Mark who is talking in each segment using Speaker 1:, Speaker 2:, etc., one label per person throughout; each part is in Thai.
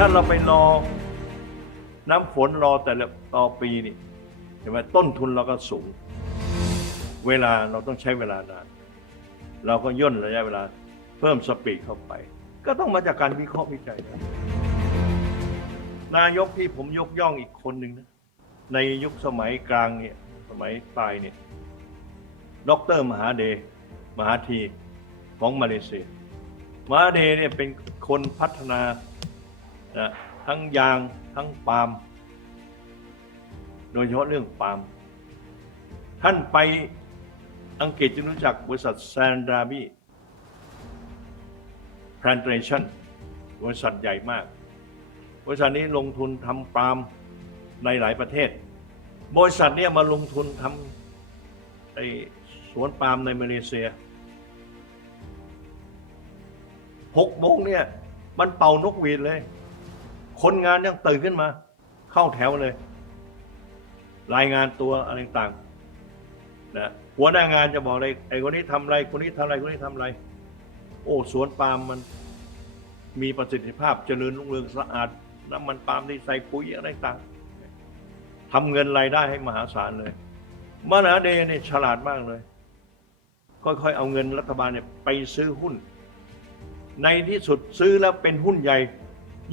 Speaker 1: ถ้าเราไปรอน้ำฝนรอแต่ละต่อปีนี่เห็นไหมต้นทุนเราก็สูง เวลาเราต้องใช้เวลานาน เราก็ย่นระยะเวลา เพิ่มสปีดเข้าไป ก็ต้องมาจากการวิเคราะห์วิจัยนะนายกที่ผมยกย่องอีกคนหนึ่งนะ ในยุคสมัยกลางเนี่ย สมัยปลายเนี่ยดอกเตอรมหาเดมหาธีของมาเลเซีย มหาเดเนี่ยเป็นคนพัฒนา นะทั้งยางทั้งปาล์มโดยเฉพาะเรื่องปาล์มท่านไปอังกฤษจะรู้จักบริษัทแซนดราบีแพลนเทชันบริษัทใหญ่มาก บริษัทนี้ลงทุนทำปาล์มในหลายประเทศ บริษัทนี้มาลงทุนทำไอสวนปาล์มในมาเลเซียหกโมงเนี่ย มันเป่านกหวีดเลย คนงานยังตื่นขึ้นมา เข้าแถวเลย รายงานตัวอะไรต่างนะหัวหน้างานจะบอกเลยไอ้คนนี้ทำอะไรคนนี้ทำอะไรคนนี้ทำอะไร โอ้สวนปาล์มมันมีประสิทธิภาพเจริญรุ่งเรืองสะอาดน้ำมันปาล์มที่ใส่ปุ๋ยอะไรต่างทำเงินรายได้ให้มหาศาลเลยมหาเดชเนี่ยฉลาดมากเลย ค่อยๆเอาเงินรัฐบาลเนี่ยไปซื้อหุ้น ในที่สุดซื้อแล้วเป็นหุ้นใหญ่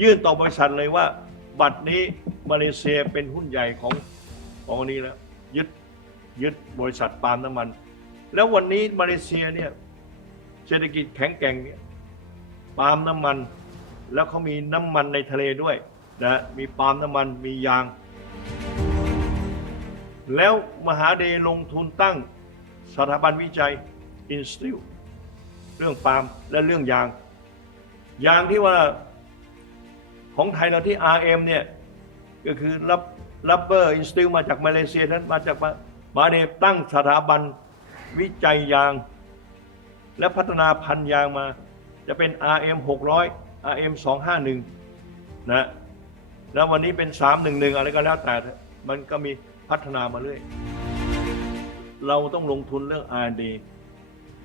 Speaker 1: ยื่นต่อบริษัทเลยว่า บัตรนี้มาเลเซียเป็นหุ้นใหญ่ของของอันนี้แล้วยึดยึดบริษัทปาล์มน้ำมัน แล้ววันนี้มาเลเซียเนี่ยเศรษฐกิจแข็งแกร่งเนี่ยปาล์มน้ำมัน แล้วเขามีน้ำมันในทะเลด้วยนะมีปาล์มน้ำมันมียาง แล้วมหาเดลงทุนตั้งสถาบันวิจัยอินสติวเรื่องปาล์มและเรื่องยาง ยางที่ว่า ของไทยเราที่ RM เนี่ยก็คือรับรับเบอร์อินสติวมาจากมาเลเซียนั้นมาจากมามาเดตั้งสถาบันวิจัยยาง และพัฒนาพันยางมา จะเป็น RM 600 RM 251นะแล้ววันนี้เป็น 311 อะไรก็แล้วแต่มันก็มีพัฒนามาเรื่อย เราต้องลงทุนเรื่อง R&D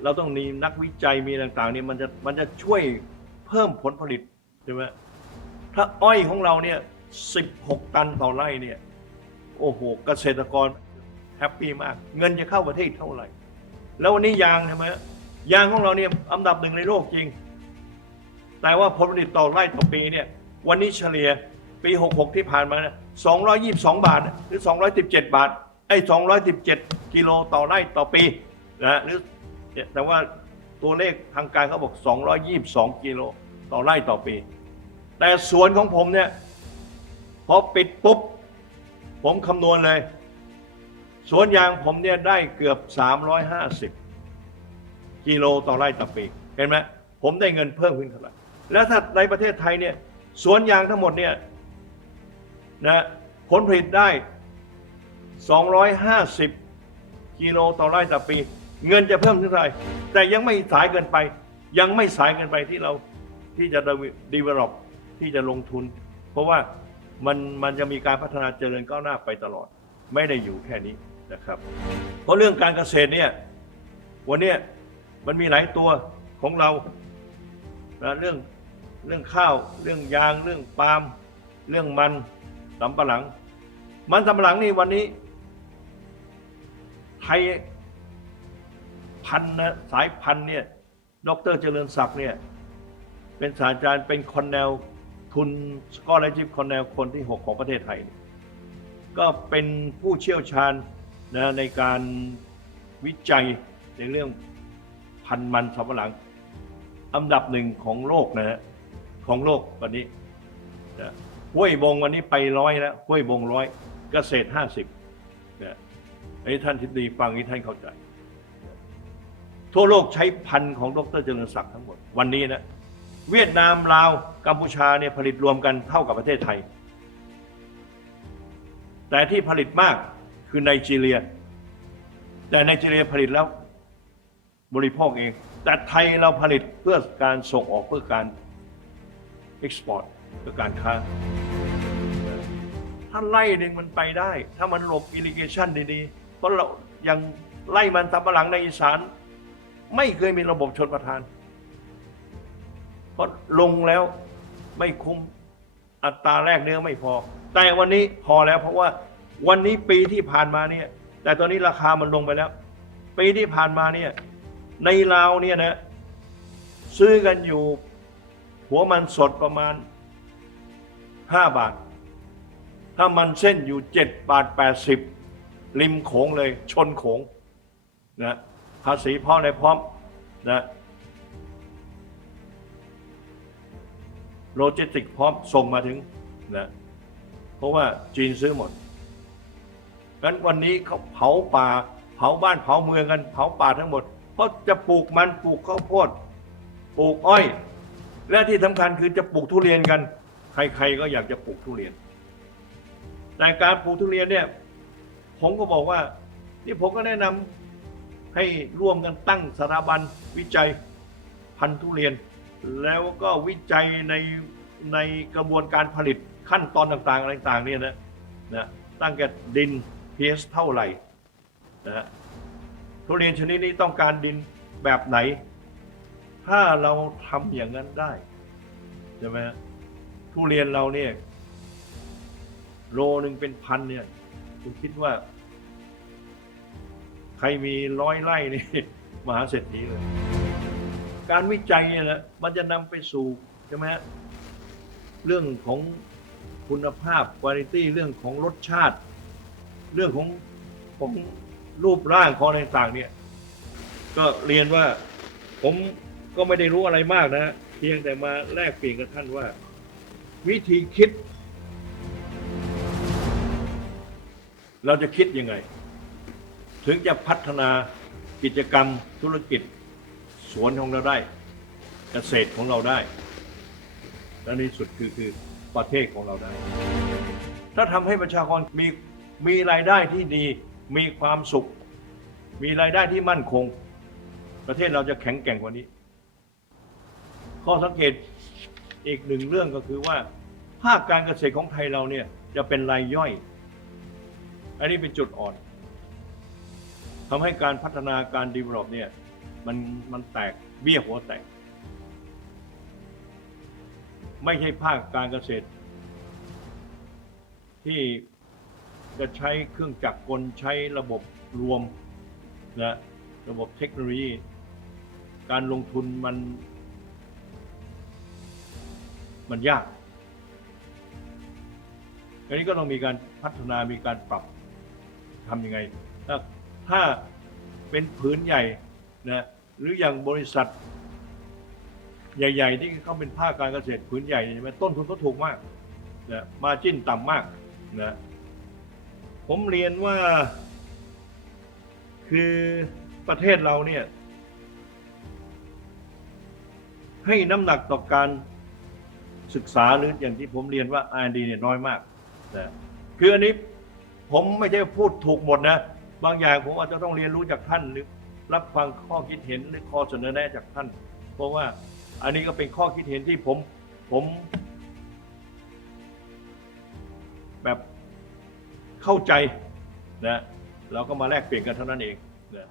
Speaker 1: เราต้องมีนักวิจัยมีต่างๆเนี่ยมันจะมันจะช่วยเพิ่มผลผลิตใช่ไหม ถ้าอ้อยของเราเนี่ย 16 ตันต่อไร่เนี่ย โอ้โห เกษตรกรแฮปปี้มาก เงินจะเข้าประเทศเท่าไหร่ แล้ววันนี้ยางใช่ไหมยางของเราเนี่ยอันดับหนึ่งในโลกจริง แต่ว่าผลผลิตต่อไร่ต่อปีเนี่ย วันนี้เฉลี่ยปี 66 ที่ผ่านมาเนี่ย222 บาท หรือ 217 บาท ไอ้ 217 กิโลต่อไร่ต่อปีนะหรือแต่ว่าตัวเลขทางการเขาบอก 222 กิโลต่อไร่ต่อปี แต่สวนของผมเนี่ยพอปิดปุ๊บ ผมคำนวณเลย สวนยางผมเนี่ยได้เกือบ 350 กิโลต่อไร่ต่อปีเห็นไหมผมได้เงินเพิ่มขึ้นเท่าไหร่แล้วถ้าในประเทศไทยเนี่ยสวนยางทั้งหมดเนี่ยนะผลผลิตได้ 250 กิโลต่อไร่ต่อปี เงินจะเพิ่มขึ้นเท่าไหร่แต่ยังไม่สายเกินไป ยังไม่สายเกินไปที่เราที่จะ develop ที่จะลงทุน เพราะว่ามันมันจะมีการพัฒนาเจริญก้าวหน้าไปตลอด ไม่ได้อยู่แค่นี้นะครับ เพราะเรื่องการเกษตรเนี่ยวันนี้มันมีหลายตัวของเรานะเรื่องเรื่องข้าว เรื่องยาง เรื่องปาล์มเรื่องมันสำปะหลัง มันสำปะหลังนี่วันนี้ ไทยพันนะสายพันเนี่ยดรเจริญศักดิ์เนี่ยเป็นศาสตราจารย์เป็นคอนแนล ทุนสกอร์ไลจิฟคอนแนลคนที่ 6 ของประเทศไทยเนี่ยก็เป็นผู้เชี่ยวชาญนะในการวิจัยในเรื่องพันธุ์มันสำปะหลังอันดับหนึ่งของโลกนะฮะของโลกวันนี้นะห้วยบงวันนี้ไปร้อยแล้วห้วยบงร้อยเกษตรห้าสิบนะไอ้ท่านทิบดีฟังนี้ท่านเข้าใจ ทั่วโลกใช้พันธุ์ของดรเจริญศักดิ์ทั้งหมดวันนี้นะ เวียดนามลาวกัมพูชาเนี่ยผลิตรวมกันเท่ากับประเทศไทย แต่ที่ผลิตมากคือไนจีเรีย แต่ไนจีเรียผลิตแล้วบริโภคเอง แต่ไทยเราผลิตเพื่อการส่งออกเพื่อการเอ็กซ์พอร์ตเพื่อการค้า ถ้าไล่หนึ่งมันไปได้ ถ้ามันหลบอิริเกชันดีๆเพราะเรายังไล่มันตำปะหลังในอีสาน ไม่เคยมีระบบชนประทาน เพราะลงแล้วไม่คุ้มอัตราแรกเนื้อไม่พอ แต่วันนี้พอแล้วเพราะว่าวันนี้ปีที่ผ่านมาเนี่ย แต่ตอนนี้ราคามันลงไปแล้ว ปีที่ผ่านมาเนี่ย ในลาวเนี่ยนะ ซื้อกันอยู่ หัวมันสดประมาณ 5 บาท ถ้ามันเส้นอยู่ 7 บาท 80 ริมโขงเลยชนโขงนะภาษีพร้อมอะไรพร้อมนะ โลจิสติกพร้อมส่งมาถึงนะเพราะว่าจีนซื้อหมดงั้นวันนี้เขาเผาป่า เผาบ้านเผาเมืองกันเผาป่าทั้งหมด เพราะจะปลูกมันปลูกข้าวโพดปลูกอ้อย และที่สำคัญคือจะปลูกทุเรียนกัน ใครๆก็อยากจะปลูกทุเรียน แต่การปลูกทุเรียนเนี่ยผมก็บอกว่านี่ผมก็แนะนำให้ร่วมกันตั้งสถาบันวิจัยพันธุ์ทุเรียน แล้วก็วิจัยในในกระบวนการผลิตขั้นตอนต่างๆอะไรต่างๆเนี่ยนะนะตั้งแต่ดิน pH เท่าไหร่นะทุเรียนชนิดนี้ต้องการดินแบบไหน ถ้าเราทำอย่างนั้นได้ใช่ไหมทุเรียนเราเนี่ยโลหนึ่งเป็นพันเนี่ยคุณคิดว่า ใครมีร้อยไร่นี่มหาเศรษฐีเลย การวิจัยเนี่ยนะมันจะนำไปสู่ใช่ไหมฮะเรื่องของคุณภาพคุณภาพเรื่องของรสชาติ เรื่องของของรูปร่างของอะไรต่างๆเนี่ยก็เรียนว่าผมก็ไม่ได้รู้อะไรมากนะ เพียงแต่มาแลกเปลี่ยนกับท่านว่า วิธีคิด เราจะคิดยังไง ถึงจะพัฒนากิจกรรมธุรกิจ สวนของเราได้ เกษตรของเราได้ และในสุดคือคือประเทศของเราได้ ถ้าทำให้ประชากรมีมีรายได้ที่ดีมีความสุข มีรายได้ที่มั่นคง ประเทศเราจะแข็งแกร่งกว่านี้ ข้อสังเกตอีกหนึ่งเรื่องก็คือว่า ภาคการเกษตรของไทยเราเนี่ยจะเป็นรายย่อย อันนี้เป็นจุดอ่อนทำให้การพัฒนาการ develop เนี่ย มันมันแตกเบี้ยหัวแตก ไม่ใช่ภาคการเกษตร ที่จะใช้เครื่องจักรกลใช้ระบบรวมนะระบบเทคโนโลยี การลงทุนมัน มันยากอันนี้ก็ต้องมีการพัฒนามีการปรับทำยังไง ถ้าถ้าเป็นผืนใหญ่ นะหรืออย่างบริษัท ใหญ่ ๆ ที่เขาเป็นภาคการเกษตรผืนใหญ่ใช่ไหมต้นทุนก็ถูกมากนะมาจิ้นต่ำมากนะผมเรียนว่า คือประเทศเราเนี่ย ให้น้ำหนักต่อการศึกษาหรืออย่างที่ผมเรียนว่า R&D เนี่ยน้อยมากนะคืออันนี้ผมไม่ใช่พูดถูกหมดนะ บางอย่างผมอาจจะต้องเรียนรู้จากท่านหรือ รับฟังข้อคิดเห็นหรือข้อเสนอแนะจากท่าน เพราะว่าอันนี้ก็เป็นข้อคิดเห็นที่ผมผม แบบเข้าใจนะเราก็มาแลกเปลี่ยนกันเท่านั้นเองนะ